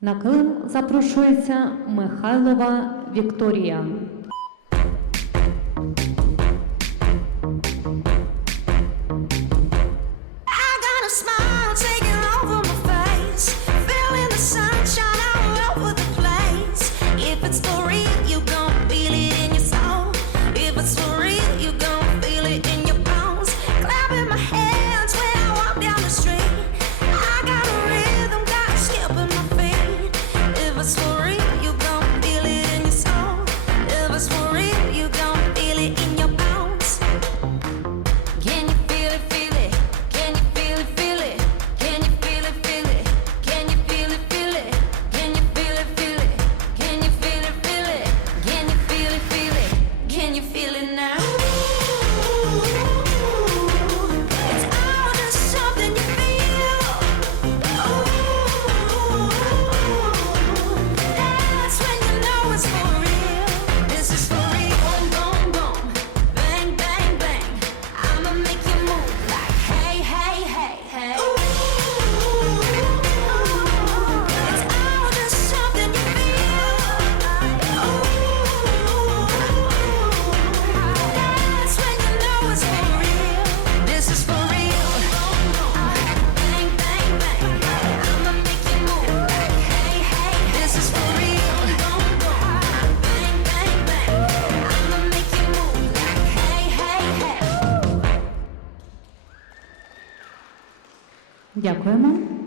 На килим запрошується Михайлова Вікторія. Дякуємо.